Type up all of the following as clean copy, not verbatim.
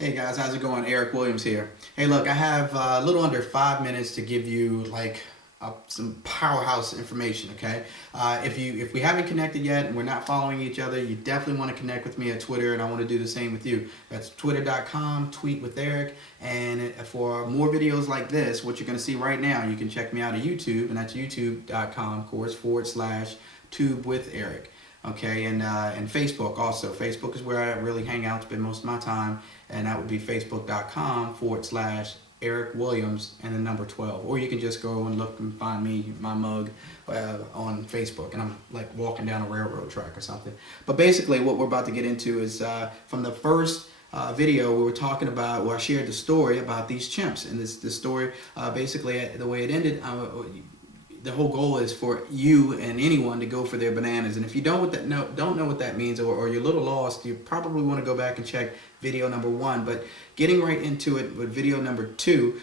Hey guys, how's it going? Eric Williams here. Hey, look, I have a little under 5 minutes to give you some powerhouse information. Okay, if we haven't connected yet and we're not following each other, you definitely want to connect with me at Twitter, and I want to do the same with you. That's twitter.com, tweet with Eric. And for more videos like this, what you're going to see right now, you can check me out at YouTube, and that's youtube.com, of course, /tube with Eric. Okay, and Facebook also. Facebook is where I really hang out, spend most of my time, and that would be facebook.com /Eric Williams and the number 12. Or you can just go and look and find me, my mug, on Facebook, and I'm like walking down a railroad track or something. But basically, what we're about to get into is from the first video we were talking about, where I shared the story about these chimps, and this story basically the way it ended. The whole goal is for you and anyone to go for their bananas. And if you don't know what that means, or you're a little lost, you probably want to go back and check video number 1. But getting right into it with video number 2,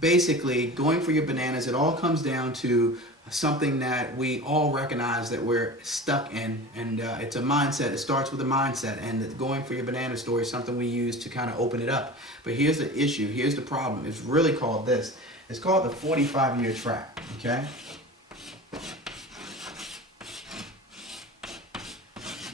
basically going for your bananas, it all comes down to something that we all recognize that we're stuck in, and it's a mindset. It starts with a mindset, and going for your banana story is something we use to kind of open it up. But here's the issue, here's the problem. It's really called this. It's called the 45-year trap, okay?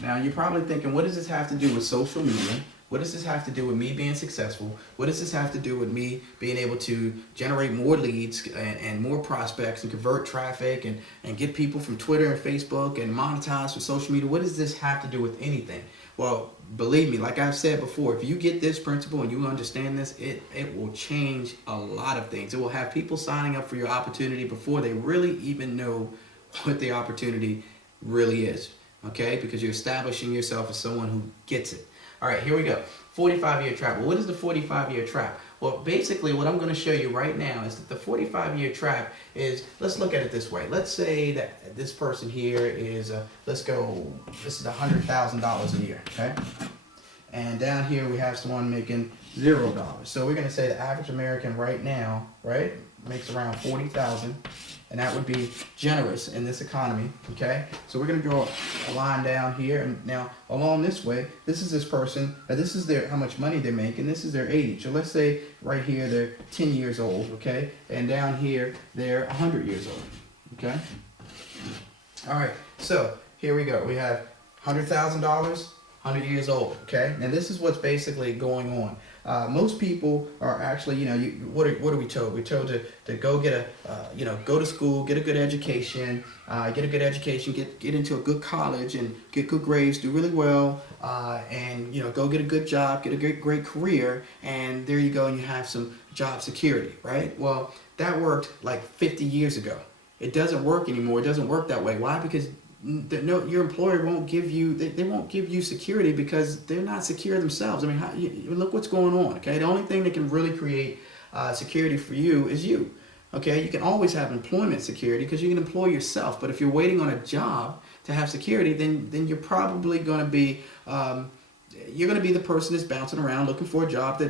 Now, you're probably thinking, what does this have to do with social media? What does this have to do with me being successful? What does this have to do with me being able to generate more leads and more prospects and convert traffic and get people from Twitter and Facebook and monetize for social media? What does this have to do with anything? Well, believe me, like I've said before, if you get this principle and you understand this, it will change a lot of things. It will have people signing up for your opportunity before they really even know what the opportunity really is, okay? Because you're establishing yourself as someone who gets it. All right, here we go. 45-year trap. Well, what is the 45-year trap? Well, basically what I'm going to show you right now is that the 45-year trap is, let's look at it this way. Let's say that this person here is, this is $100,000 a year, okay? And down here we have someone making $0. So we're going to say the average American right now, right, makes around $40,000. And that would be generous in this economy, okay? So we're going to draw a line down here, and now along this way, this is this person, this is how much money they make, and this is their age. So let's say right here they're 10 years old, okay? And down here they're 100 years old, okay? All right, so here we go. We have $100,000, 100 years old, okay? Now this is what's basically going on. Most people are actually, what are we told? We're told to go get go to school, get a good education, get into a good college and get good grades, do really well, and go get a good job, get a great career, and there you go, and you have some job security, right? Well, that worked like 50 years ago. It doesn't work anymore. It doesn't work that way. Why? Because your employer won't give you, they won't give you security because they're not secure themselves. I mean, look what's going on, okay? The only thing that can really create security for you is you, okay? You can always have employment security because you can employ yourself, but if you're waiting on a job to have security, then you're probably going to be, you're going to be the person that's bouncing around looking for a job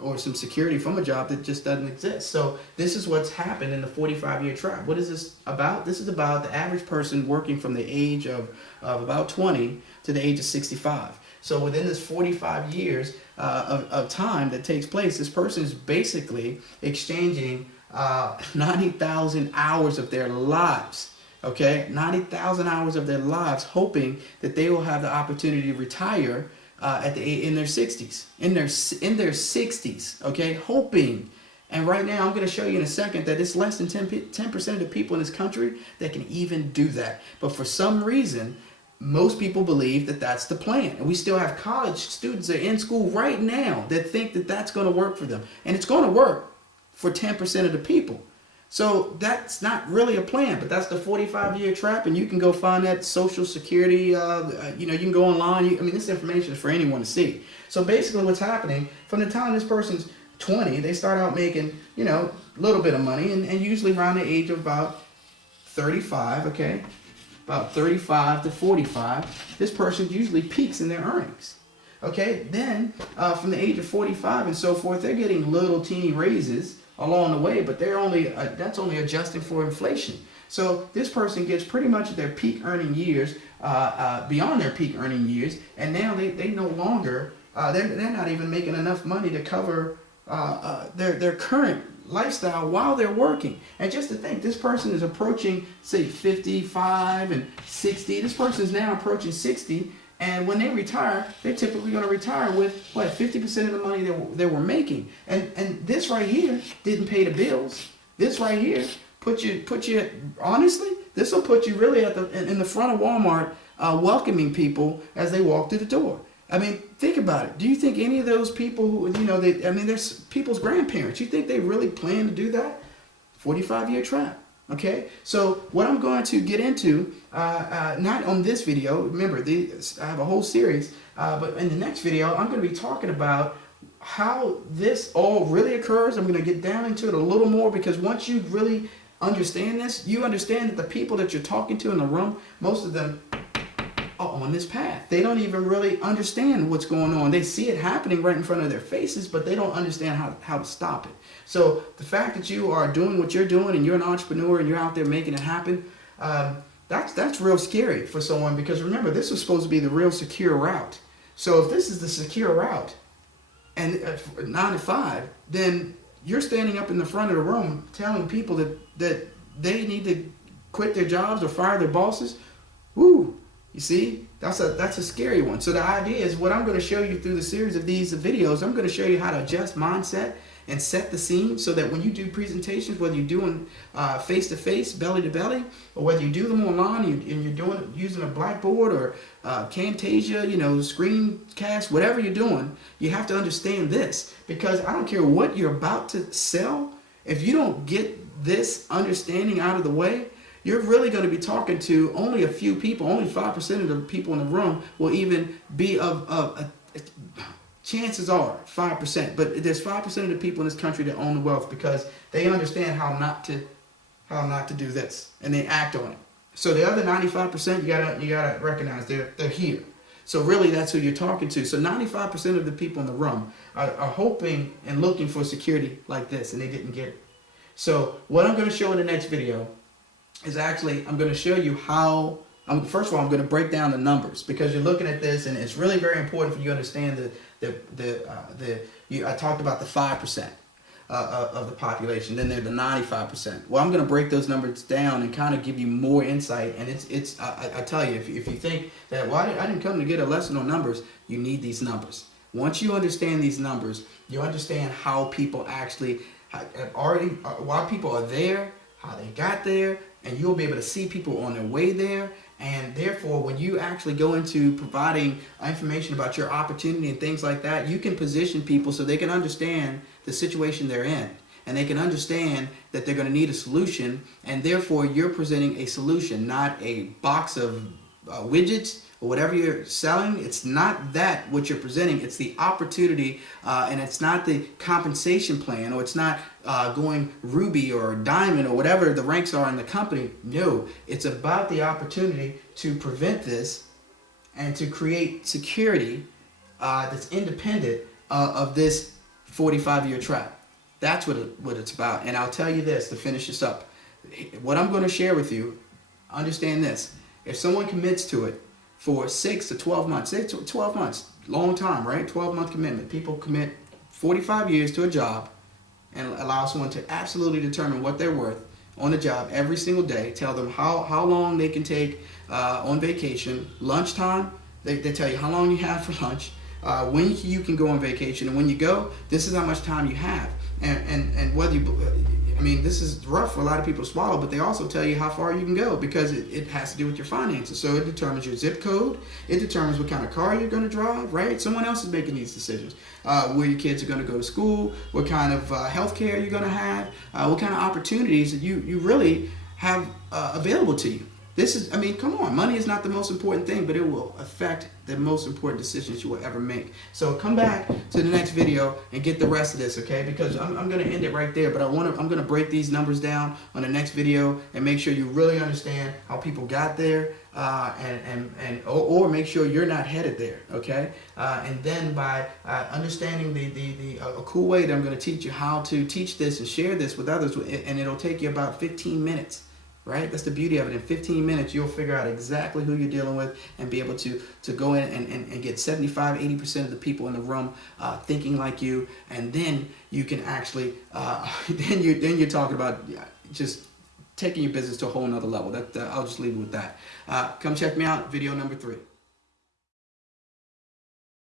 or some security from a job that just doesn't exist. So this is what's happened in the 45-year trap. What is this about? This is about the average person working from the age of about 20 to the age of 65. So within this 45 years of time that takes place, this person is basically exchanging 90,000 hours of their lives. Okay, 90,000 hours of their lives, hoping that they will have the opportunity to retire in their 60s, in their 60s. Okay, hoping. And right now, I'm going to show you in a second that it's less than 10% of the people in this country that can even do that. But for some reason, most people believe that that's the plan. And we still have college students that are in school right now that think that that's going to work for them. And it's going to work for 10% of the people. So that's not really a plan, but that's the 45-year trap, and you can go find that Social Security, you can go online. This information is for anyone to see. So basically what's happening, from the time this person's 20, they start out making, a little bit of money, and usually around the age of about 35, okay? About 35 to 45, this person usually peaks in their earnings. Okay, then from the age of 45 and so forth, they're getting little teeny raises along the way, but that's only adjusting for inflation. So this person gets pretty much their peak earning years, beyond their peak earning years, and now they no longer they're not even making enough money to cover their current lifestyle while they're working. And just to think, this person is approaching, say, 55 and 60. This person is now approaching 60. And when they retire, they're typically going to retire with, what, 50% of the money they were making. And this right here didn't pay the bills. This right here put you honestly, this will put you really in the front of Walmart, welcoming people as they walk through the door. I mean, think about it. Do you think any of those people who, there's people's grandparents, you think they really plan to do that? 45-year trap. Okay, so what I'm going to get into, not on this video, remember, I have a whole series, but in the next video, I'm going to be talking about how this all really occurs. I'm going to get down into it a little more, because once you really understand this, you understand that the people that you're talking to in the room, most of them are on this path. They don't even really understand what's going on. They see it happening right in front of their faces, but they don't understand how to stop it. So the fact that you are doing what you're doing and you're an entrepreneur and you're out there making it happen, that's real scary for someone, because remember, this was supposed to be the real secure route. So if this is the secure route and 9 to 5, then you're standing up in the front of the room telling people that they need to quit their jobs or fire their bosses. Woo! You see, that's a scary one. So the idea is, what I'm going to show you through the series of these videos, I'm going to show you how to adjust mindset and set the scene, so that when you do presentations, whether you're doing face-to-face, belly-to-belly, or whether you do them online and you're doing it using a Blackboard or Camtasia, screencast, whatever you're doing, you have to understand this. Because I don't care what you're about to sell, if you don't get this understanding out of the way, you're really going to be talking to only a few people. Only 5% of the people in the room will even be chances are 5%, but there's 5% of the people in this country that own the wealth, because they understand how not to do this, and they act on it. So the other 95%, you gotta recognize they're here. So really, that's who you're talking to. So 95% of the people in the room are hoping and looking for security like this, and they didn't get it. So what I'm going to show in the next video is actually, I'm going to show you how. First of all, I'm going to break down the numbers, because you're looking at this, and it's really very important for you to understand I talked about the 5% of the population. Then there's the 95%. Well, I'm going to break those numbers down and kind of give you more insight. And I tell you, if you think that, well, I didn't come to get a lesson on numbers, you need these numbers. Once you understand these numbers, you understand how people actually why people are there, how they got there, and you'll be able to see people on their way there. And therefore, when you actually go into providing information about your opportunity and things like that, you can position people so they can understand the situation they're in. And they can understand that they're going to need a solution. And therefore, you're presenting a solution, not a box of widgets or whatever you're selling. It's not that what you're presenting. It's the opportunity, and it's not the compensation plan, or it's not going ruby or diamond or whatever the ranks are in the company. No, it's about the opportunity to prevent this and to create security that's independent of this 45-year trap. That's what it's about. And I'll tell you this to finish this up. What I'm going to share with you, understand this. If someone commits to it for 6 to 12 months, 12 months, long time, right? 12-month commitment. People commit 45 years to a job and allow someone to absolutely determine what they're worth on the job every single day. Tell them how long they can take on vacation. Lunchtime, they tell you how long you have for lunch, when you can go on vacation, and when you go, this is how much time you have. And whether this is rough for a lot of people to swallow, but they also tell you how far you can go, because it has to do with your finances. So it determines your zip code. It determines what kind of car you're going to drive, right? Someone else is making these decisions. Where your kids are going to go to school, what kind of health care you're going to have, what kind of opportunities that you really have available to you. This is, come on, money is not the most important thing, but it will affect the most important decisions you will ever make. So come back to the next video and get the rest of this, okay? Because I'm going to end it right there, but I'm going to break these numbers down on the next video and make sure you really understand how people got there, or make sure you're not headed there, okay? And then by understanding a cool way that I'm going to teach you how to teach this and share this with others, and it'll take you about 15 minutes. right? That's the beauty of it. In 15 minutes, you'll figure out exactly who you're dealing with and be able to go in and get 75, 80% of the people in the room thinking like you. And then you can actually, then you're talking about just taking your business to a whole nother level. I'll just leave it with that. Come check me out, video number 3.